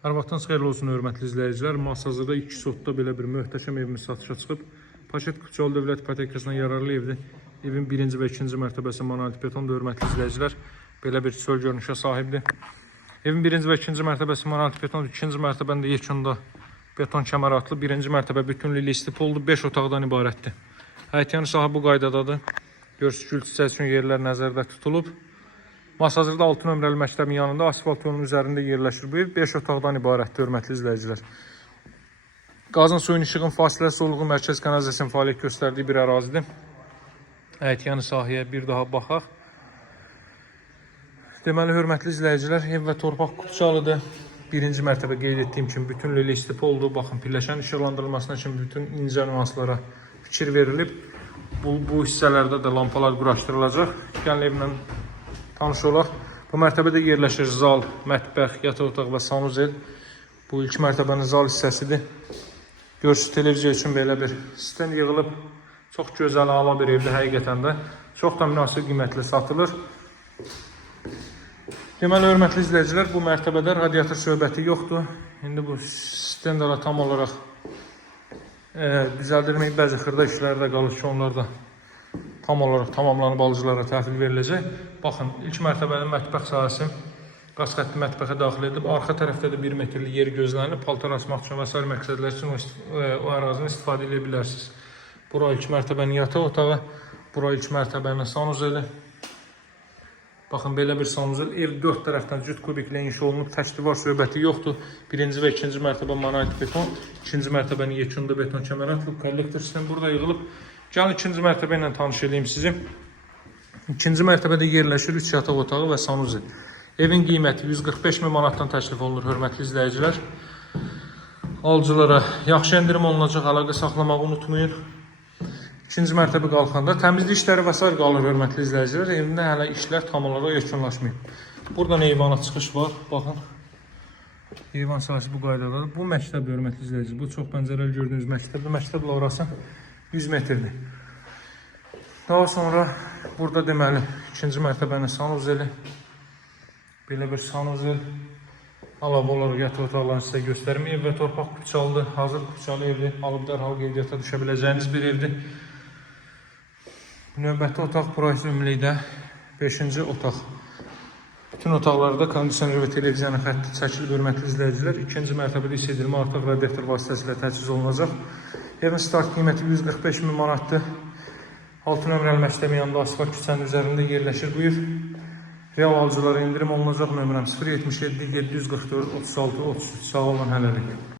Hər vaxtınız xeyirli olsun, hörmətli izləyicilər. Masazırda 2 sotda belə bir möhtəşəm evimiz satışa çıxıb. Paşet Kuçalı Dövlət İpotekasından yararlı evdir. Evin 1-ci və 2-ci mərtəbəsi monolit betondur, hörmətli izləyicilər. Belə bir çöl görünüşə sahibdir. Evin 1-ci və 2-ci mərtəbəsi monolit betondur, 2-ci mərtəbəndə yekunda beton kəmər atlı, 1-ci mərtəbə bütünlüklə istipoldur, 5 otaqdan ibarətdir. Həyətyanı sahə bu qaydadadır. Görürsünüz, gül çiçəyi üçün yerlər nəzərdə tutulub. Masazırda 6 nömrəli məktəbin yanında asfalt yolunun üzərində yerləşir bu ev. 5 otaqdan ibarətdir, hörmətli izləyicilər. Qazın suyun işığın fasiləsi soluğu mərkəz kanalizasiyasının fəaliyyət göstərdiyi bir ərazidir. Həyətyanı sahəyə bir daha baxaq. Deməli, hörmətli izləyicilər, ev və torpaq Kuçalıdır. 1-ci mərtəbə qeyd etdiyim kimi bütünlüklə istipoldur. Baxın, pilləkən işıqlandırılmasına üçün bütün incə nüanslara fikir verilib. Bu hissələrdə də lampalar quraşdırılacaq. Gəlin evlə tanış olaq. Bu mərtəbədə yerləşir zal, mətbəx, yataq otaq və sanuzel. Bu ilk mərtəbənin zal hissəsidir. Görürsünüz, televiziya üçün belə bir sistem yığılıb. Çox gözəl, ala bir evdir həqiqətən də. Çox da münasib qiymətli satılır. Deməli, hörmətli izləyicilər, bu mərtəbədə radiator söhbəti yoxdur. İndi bu stendala tam olaraq düzəldilməyib, bəzi xırda işləri də qalır ki, onlar da tam olaraq tamamlanıb alıcılara təhvil veriləcək. Baxın, ilk mərtəbənin mətbəx sahəsi qaz xətti mətbəxə daxil edilib. Arxa tərəfdə də 1 metrlik yeri gözlənilib. Paltar asmaq üçün və s. məqsədlər üçün o ərazini istifadə edə bilərsiniz. Bura ilk mərtəbənin yataq otağı, bura ilk mərtəbənin sanuzeli. Baxın, belə bir sanuzel. Ev 4 tərəfdən cüt kubiklə inşa olunub. Təşdivar söhbəti yoxdur. 1-ci və 2-ci mərtəbə monolit beton, 2-ci mərtəbənin yekunda beton kəmər atılıb, kollektor sistemi burada yığılıb. Gəlin 2-ci mərtəbə ilə tanış edeyim sizi. 2-ci mərtəbədə yerləşir 3 yataq otağı və sanuzel. Evin qiyməti 145 min manatdan təklif olunur, hörmətli izləyicilər. Alıcılara yaxşı endirim olunacaq, əlaqə saxlamağı unutmayın. 2-ci mərtəbə qalxanda təmizlik işləri və s. qalır, hörmətli izləyicilər. Evində hələ işlər tam olaraq yekunlaşmayıb. Buradan eyvana çıxış var, baxın. Eyvan sahəsi bu qaydadadır. Bu məktəbdir, hörmətli izləyicilər. Bu çox pəncərəli gördüyünüz məktəbdir. Məktəblə orası 100 metrdir. Daha sonra burada deməli 2-ci mərtəbənin sanuzeli. Belə bir sanuzel. Əlavə olaraq yataq otaqlarını sizə göstərim. Ev və torpaq Kuçalıdır. Hazır Kuçalı evdir. Alıb dərhal qeydiyyata düşə biləcəyiniz bir evdir. Növbəti otaq bura ümumilikdə 5-ci otaq. Bütün otaqlarda kondisioner və televiziyanın xətti çəkilib, hörmətli izləyicilər. 2-ci mərtəbədə hiss edilmə artıq radiator vasitəsilə təchiz olunacaq. Evin start qiyməti 145 min manatdır. 6 nömrəli məktəbin yanında asfalt küçənin üzərində yerləşir bu ev. Real alıcılara indirim olunacaq. Nömrəm 077 744 36 33. Sağ olun, hələlik.